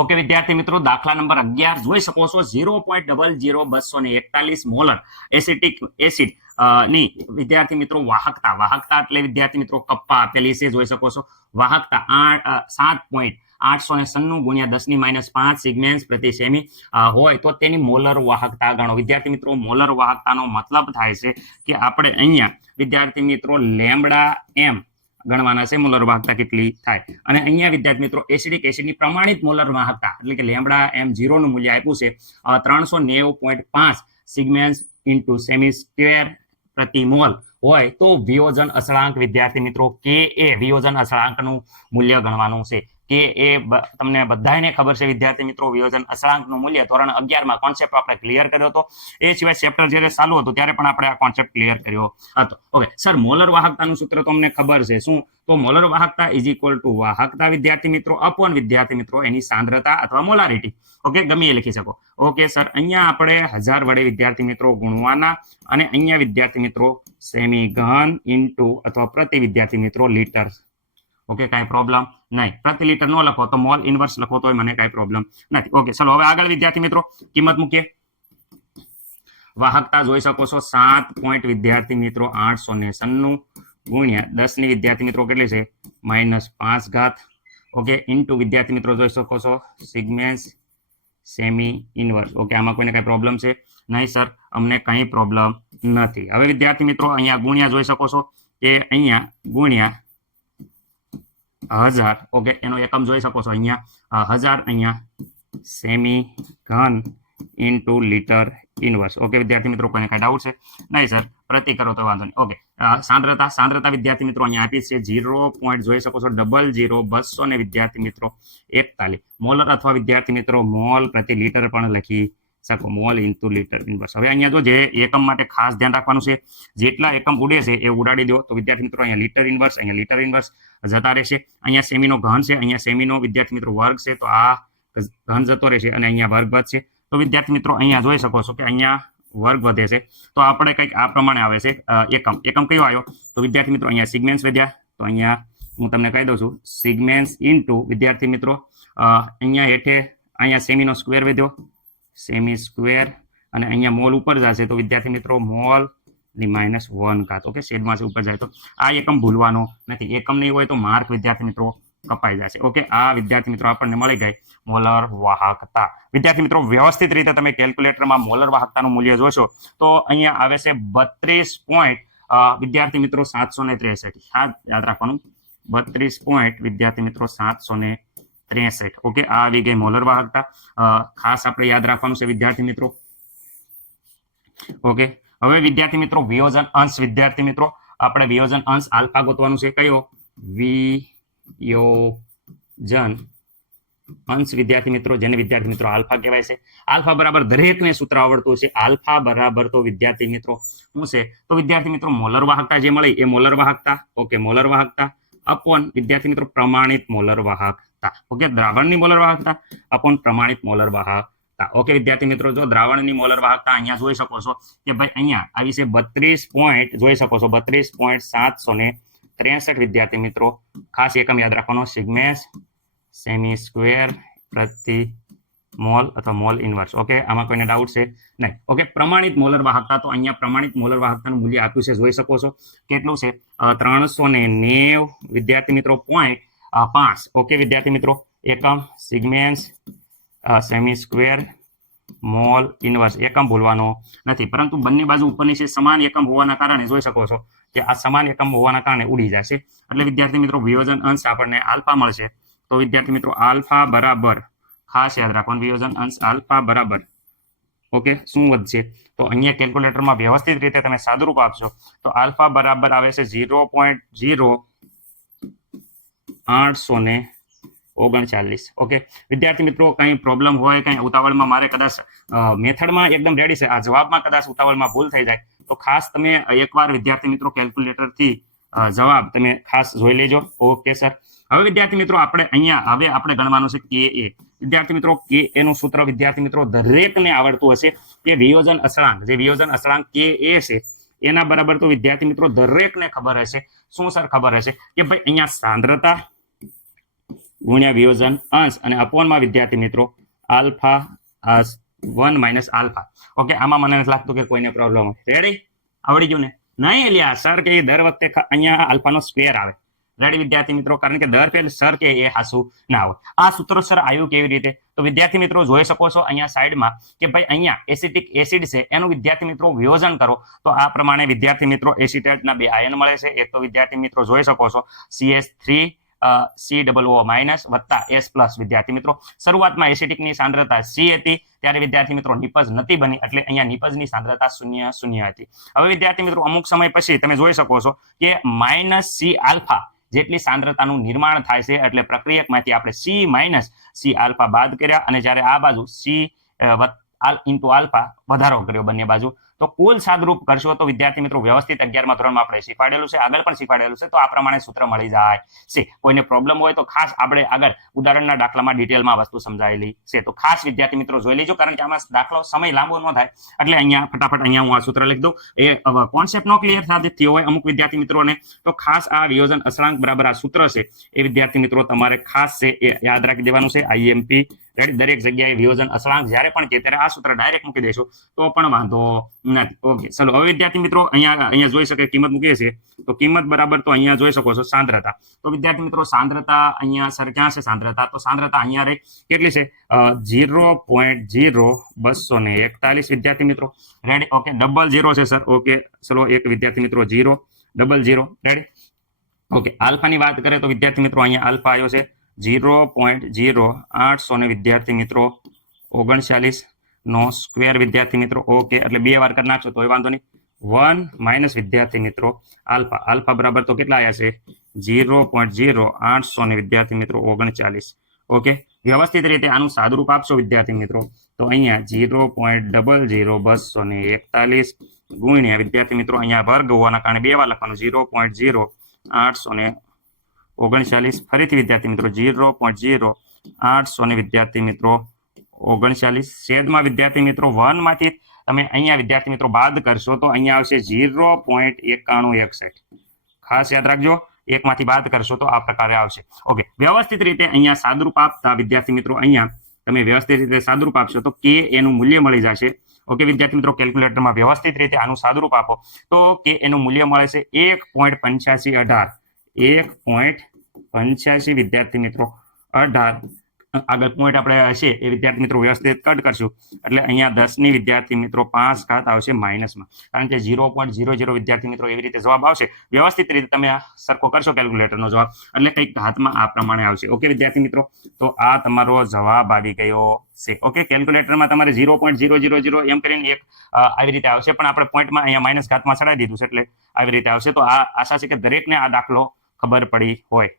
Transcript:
Okay વિદ્યાર્થી મિત્રો, દાખલા નંબર 11 જોઈ શકો છો 0.00241 મોલર એસિટિક એસિડ ની વિદ્યાર્થી મિત્રો વાહકતા એટલે વિદ્યાર્થી મિત્રો કપ્પા આપેલી છે, જોઈ શકો છો વાહકતા 7.896 ગુણ્યા 10⁻5 સિગમેન્સ પ્રતિ સેમી હોય તો તેની મોલર વાહકતા ગણો. વિદ્યાર્થી મિત્રો, મોલર વાહકતાનો મતલબ થાય છે કે આપણે અહીંયા વિદ્યાર્થી મિત્રો લેમ્બડા એમ ગણવાના છે, મોલર વાહકતા કેટલી થાય. અને અહીંયા વિદ્યાર્થી મિત્રો એસિડિક એસિડની પ્રમાણિત મોલર વાહકતા એટલે કે લેમ્બડા એમ 0 નું મૂલ્ય આપ્યું છે 390.5 સિગમેન્સ ઇન્ટુ સેમી સ્ક્વેર પ્રતિ મોલ હોય તો વિયોજન અચળાંક વિદ્યાર્થી મિત્રો કે એ વિયોજન અચળાંકનું મૂલ્ય ગણવાનું છે. કે એ તમને બધાને ખબર છે વિદ્યાર્થી મિત્રો, વિયોજન અચળાંકનું મૂલ્ય ધોરણ 11 માં કોન્સેપ્ટ આપણે ક્લિયર કર્યો હતો. એ સિવાય ચેપ્ટર જ્યારે ચાલુ હતું ત્યારે પણ આપણે આ કોન્સેપ્ટ ક્લિયર કર્યો હતો. ઓકે સર, મોલર વાહકતાનું સૂત્ર તમને ખબર છે શું? તો મોલર વાહકતા ઇઝ ઇક્વલ ટુ વાહકતા વિદ્યાર્થી મિત્રો અપોન વિદ્યાર્થી મિત્રો એની સાંદ્રતા અથવા મોલારિટી. ઓકે, ગમે એ લખી શકો. ઓકે સર, અહીંયા આપણે 1000 વડે વિદ્યાર્થી મિત્રો ગુણવાના અને અહીંયા વિદ્યાર્થી મિત્રો સેમી ઘન ઇન્ટુ અથવા પ્રતિ વિદ્યાર્થી મિત્રો લીટર. ઓકે, કાંઈ પ્રોબ્લેમ નહીં. પ્રતિ લીટર નો લખો તો મોલ ઇન્વર્સ લખો તો મને કાંઈ પ્રોબ્લેમ નથી. ઓકે ચલો, હવે આગળ વિદ્યાર્થી મિત્રો કિંમત મૂકીએ. વાહકતા જોઈ શકો છો 7 વિદ્યાર્થી મિત્રો 896 ગુણ્યા 10 ની વિદ્યાર્થી મિત્રો કેટલી છે -5 ઘાત. ઓકે, ઇન્ટુ વિદ્યાર્થી મિત્રો જોઈ શકો છો સિગમેન્સ સેમી ઇન્વર્સ. ઓકે, આમાં કોઈને કઈ પ્રોબ્લેમ છે? નહીં સર, અમને કઈ પ્રોબ્લેમ નથી. હવે વિદ્યાર્થી મિત્રો અહીંયા ગુણ્યા જોઈ શકો છો કે અહીંયા ગુણ્યા 1000. ઓકે, એનો એકમ જોઈ શકો છો અહીંયા 1000, અહીંયા સેમી ઘન ઇન્ટુ લીટર ઇન્વર્સ. ઓકે વિદ્યાર્થી મિત્રો, કોઈને કઈ ડાઉટ છે? નહીં સર, પ્રતિ કરો તો વાંધો નહીં. ઓકે, સાંદ્રતા વિદ્યાર્થી મિત્રો અહીંયા આપી છે 0. જોઈ શકો છો 00200 ને વિદ્યાર્થી મિત્રો 41 મોલર અથવા વિદ્યાર્થી મિત્રો મોલ પ્રતિ લીટર પણ લખી શકો, મોલ ઇન્ટુ લીટર ઇન્વર્સ. હવે અહીંયા જો જે એકમ માટે ખાસ ધ્યાન રાખવાનું છે, જેટલા એકમ ઉડે છે એ ઉડાડી દો તો વિદ્યાર્થી મિત્રો અહીંયા લીટર ઇન્વર્સ જતા રહેશે. અહીંયા સેમીનો ઘન છે, અહીંયા સેમીનો વિદ્યાર્થી મિત્રો વર્ગ છે, તો આ ઘન જતો રહેશે અને અહીંયા વર્ગ વધશે. તો વિદ્યાર્થી મિત્રો અહીંયા જોઈ શકો છો કે અહીંયા વર્ગ વધે છે, તો આપણે કંઈક આ પ્રમાણે આવે છે એકમ કયો આવ્યો? તો વિદ્યાર્થી મિત્રો અહીંયા સિગમેન્સ વધ્યા, તો અહીંયા હું તમને કહી દઉં છું સિગમેન્સ ઇન્ટુ વિદ્યાર્થી મિત્રો અહીંયા હેઠે અહીંયા સેમીનો સ્ક્વેર વધ્યો, સેમી સ્ક્વેર, અને અહીંયા મોલ ઉપર જશે તો વિદ્યાર્થી મિત્રો મોલ ની -1 ઘાત. ઓકે, છેદમાં ઉપર જાય તો આ એકમ ભૂલવાનો નથી. એકમ નહીં હોય તો માર્ક વિદ્યાર્થી મિત્રો કપાઈ જશે. ઓકે, આ વિદ્યાર્થી મિત્રો આપણને મળી ગઈ મોલર વાહકતા. વિદ્યાર્થી મિત્રો વ્યવસ્થિત રીતે તમે કેલ્ક્યુલેટરમાં મોલર વાહકતાનું મૂલ્ય જોશો તો અહીંયા આવે છે 32 વિદ્યાર્થી મિત્રો 763. યાદ રાખવાનું 32 વિદ્યાર્થી મિત્રો 763. ઓકે, આ આવી ગઈ મોલર વાહકતા. ખાસ આપણે યાદ રાખવાનું છે વિદ્યાર્થી મિત્રો. ઓકે, હવે વિદ્યાર્થી મિત્રો વિયોજન અંશ વિદ્યાર્થી મિત્રો આપણે વિયોજન અંશ આલ્ફા ગોતવાનું છે. કયો? વિયોજન અંશ વિદ્યાર્થી મિત્રો, જેને વિદ્યાર્થી મિત્રો આલ્ફા કહેવાય છે. આલ્ફા બરાબર દરેકને સૂત્ર આવડતું છે. આલ્ફા બરાબર તો વિદ્યાર્થી મિત્રો શું છે? તો વિદ્યાર્થી મિત્રો મોલર વાહકતા જે મળી એ મોલર વાહકતા. ઓકે, મોલર વાહકતા અપોન વિદ્યાર્થી મિત્રો પ્રમાણિત મોલર વાહકતા. ઓકે, દ્રાવણની મોલર વાહકતા અપોન પ્રમાણિત મોલર વાહકતા. ઓકે વિદ્યાર્થી મિત્રો, જો દ્રાવણની મોલર વાહકતા અહીંયા જોઈ શકો છો કે ભાઈ અહીંયા આવી છે 32 જોઈ શકો છો 32.763 વિદ્યાર્થી મિત્રો. ખાસ એકમ યાદ રાખવાનો સિગમેન્સ સેમી સ્ક્વેર પ્રતિ મોલ અથવા મોલ ઇન્વર્સ. ઓકે, આમાં કોઈને ડાઉટ છે? નહીં. ઓકે, પ્રમાણિત મોલર વાહકતા, તો અહીંયા પ્રમાણિત મોલર વાહકતાનું મૂલ્ય આપ્યું છે, જોઈ શકો છો કેટલું છે 390 વિદ્યાર્થી મિત્રો 0.5. ઓકે વિદ્યાર્થી મિત્રો, એકમ સિગમેન્સ સેમી સ્ક્વેર મોલ ઇન્વર્સ. એકમ ભૂલવાનો નથી, પરંતુ બંને બાજુ ઉપરની છે સમાન એકમ હોવાના કારણે જોઈ શકો છો કે આ સમાન એકમ હોવાના કારણે ઉડી જશે. એટલે વિદ્યાર્થી મિત્રો વિયોજન અંશ આપણને આલ્ફા મળશે. તો વિદ્યાર્થી મિત્રો આલ્ફા બરાબર, ખાસ યાદ રાખવાનું, વિયોજન અંશ આલ્ફા બરાબર ઓકે શું વધશે? તો અહીંયા કેલ્ક્યુલેટરમાં વ્યવસ્થિત રીતે તમે સાદુરૂપ આપશો તો આલ્ફા બરાબર આવે છે 0.0839. ઓકે વિદ્યાર્થી મિત્રો, કઈ પ્રોબ્લેમ હોય, કઈ ઉતાવળમાં મારે કદાચ મેથડમાં એકદમ રેડી છે, આ જવાબમાં કદાચ ઉતાવળમાં ભૂલ થઈ જાય તો ખાસ તમે એકવાર વિદ્યાર્થી મિત્રો કેલ્ક્યુલેટરથી જવાબ તમે ખાસ જોઈ લેજો. ઓકે સર, હવે વિદ્યાર્થી મિત્રો આપણે ગણવાનું છે કે એ. વિદ્યાર્થી મિત્રો કે એનું સૂત્ર વિદ્યાર્થી મિત્રો દરેકને આવડતું હશે કે વિયોજન અચળાંક કે એ છે એના બરાબર તો વિદ્યાર્થી મિત્રો દરેકને ખબર હશે. શું સર ખબર હશે? કે ભાઈ અહીંયા સાંદ્રતા ગુણ્યા વિયોજન અંશ અને અપોનમાં વિદ્યાર્થી મિત્રો આલ્ફા 1 માઇનસ આલ્ફા. ઓકે, આમાં મને નથી લાગતું કે કોઈને પ્રોબ્લેમ હોય. રેડી? આવડી ગયું ને? નહીં એલિયા સર કે દર વખતે અહીંયા આલ્ફાનો સ્ક્વેર આવે. રેડી વિદ્યાર્થી મિત્રો? કારણ કે દર ફેર સર કે એ હાસું ના હોય. આ સૂત્ર સર આવ્યું કેવી રીતે? તો વિદ્યાર્થી મિત્રો જોઈ શકો છો અહીંયા સાઈડમાં કે ભાઈ અહીંયા એસિટિક એસિડ છે એનું વિદ્યાર્થી મિત્રો વિયોજન કરો તો આ પ્રમાણે વિદ્યાર્થી મિત્રો એસિટેટના બે આયન મળે છે. એક તો વિદ્યાર્થી મિત્રો જોઈ શકો છો CH3 COO માઇનસ વત્તા S પ્લસ. વિદ્યાર્થી મિત્રો શરૂઆતમાં એસિટિકની સાંદ્રતા C હતી ત્યારે વિદ્યાર્થી મિત્રો નિપજ નથી બની એટલે અહીંયા નિપજની સાંદ્રતા 0 હતી. હવે વિદ્યાર્થી મિત્રો અમુક સમય પછી તમે જોઈ શકો છો કે માઇનસ C આલ્ફા જેટલી સાંદ્રતાનું નિર્માણ થાય છે એટલે પ્રક્રિયકમાંથી આપણે C માઇનસ C આલ્ફા બાદ કર્યા અને જ્યારે આ બાજુ C ઇન્ટુ આલ્ફા વધારો કર્યો બંને બાજુ તો કુલ સાદરૂપ કરશો તો વિદ્યાર્થી મિત્રો વ્યવસ્થિત 11મા ધોરણમાં આપણે શીખવાડેલું છે, આગળ પણ શીખવાડેલું છે. તો આ પ્રમાણે સૂત્ર મળી જાય છે. કોઈને પ્રોબ્લેમ હોય તો ખાસ આપણે આગળ ઉદાહરણના દાખલામાં ડિટેલમાં વસ્તુ સમજાવેલી છે તો ખાસ વિદ્યાર્થી મિત્રો જોઈ લેજો કારણ કે આમાં દાખલો સમય લાંબો ન થાય એટલે અહીંયા ફટાફટ અહીંયા હું આ સૂત્ર લખી દઉં. એ કોન્સેપ્ટ નો ક્લિયર થયો હોય અમુક વિદ્યાર્થી મિત્રોને તો ખાસ આ વિયોજન અસળાંક બરાબર આ સૂત્ર છે એ વિદ્યાર્થી મિત્રો તમારે ખાસ છે એ યાદ રાખી દેવાનું છે. IMP દરેક જગ્યાએ વિયોજન અસળાંક જ્યારે પણ કે ત્યારે આ સૂત્ર ડાયરેક્ટ મૂકી દેશો તો પણ વાંધો નથી. ઓકે, ચલો હવે વિદ્યાર્થી મિત્રો અહીંયા જોઈ શકે કિંમત મૂકીએ છીએ તો કિંમત બરાબર તો અહીંયા જોઈ શકો છો સાંદ્રતા. તો વિદ્યાર્થી મિત્રો સાંદ્રતા અહીંયા સર ક્યાં છે સાંદ્રતા? તો સાંદ્રતા અહીંયા રહી કેટલી છે 0.0241 વિદ્યાર્થી મિત્રો. રેડી? ઓકે, ડબલ 0 છે સર. ઓકે, ચલો એક વિદ્યાર્થી મિત્રો 0 ડબલ 0. રેડી? ઓકે, આલ્ફાની વાત કરીએ તો વિદ્યાર્થી મિત્રો અહીંયા આલ્ફા આવ્યો છે 0.0800 વિદ્યાર્થી મિત્રો 39 નો સ્ક્વેર વિદ્યાર્થી મિત્રો. ઓકે, એટલે બે વાર કરી નાખશો તો વાંધો નહીં. 1 માઇનસ વિદ્યાર્થી મિત્રો આલ્ફા. આલ્ફા બરાબર તો કેટલા આવ્યા છે 0.0800 વિદ્યાર્થી મિત્રો 39. ઓકે, વ્યવસ્થિત રીતે આનું સાદુરૂપ આપશો વિદ્યાર્થી મિત્રો તો અહીંયા 0.00241 ગુણ્યા વિદ્યાર્થી મિત્રો અહીંયા વર્ગ હોવાના કારણે બે વાર લખવાનું 0.0839 ફરીથી વિદ્યાર્થી મિત્રો 0.0800 વિદ્યાર્થી મિત્રો 39 છેદમાં વિદ્યાર્થી મિત્રો 1 માંથી તમે અહીંયા વિદ્યાર્થી મિત્રો બાદ કરશો તો અહીંયા આવશે 0.9161. ખાસ યાદ રાખજો, એક માંથી બાદ કરશો તો આ પ્રકારે આવશે. ઓકે, વ્યવસ્થિત રીતે અહીંયા સાદુરૂપ આપતા વિદ્યાર્થી મિત્રો અહીંયા તમે વ્યવસ્થિત રીતે સાદુરૂપ આપશો તો કે એનું મૂલ્ય મળી જશે. ઓકે વિદ્યાર્થી મિત્રો કેલ્ક્યુલેટરમાં વ્યવસ્થિત રીતે આનું સાદુરૂપ આપો તો કે એનું મૂલ્ય મળે છે 1.8518. 1.85 વિદ્યાર્થી મિત્રો 18. આગળ પોઈન્ટ આપણે હશે એ વિદ્યાર્થી મિત્રો વ્યવસ્થિત કટ કરશું એટલે અહીંયા 10 ની વિદ્યાર્થી મિત્રો 5 ઘાત આવશે માઇનસમાં કારણ કે 0.00 વિદ્યાર્થી મિત્રો એવી રીતે જવાબ આવશે. વ્યવસ્થિત રીતે તમે આ સરખો કરશો કેલ્ક્યુલેટરનો જવાબ એટલે કંઈક ઘાતમાં આ પ્રમાણે આવશે. ઓકે વિદ્યાર્થી મિત્રો, તો આ તમારો જવાબ આવી ગયો છે. ઓકે, કેલ્ક્યુલેટરમાં તમારે 0.000 એમ કરીને એક આવી રીતે આવશે પણ આપણે પોઈન્ટમાં અહીંયા માઇનસ ઘાતમાં ચડાવી દીધું છે એટલે આવી રીતે આવશે. તો આ આશા છે કે દરેકને આ દાખલો ખબર પડી હોય.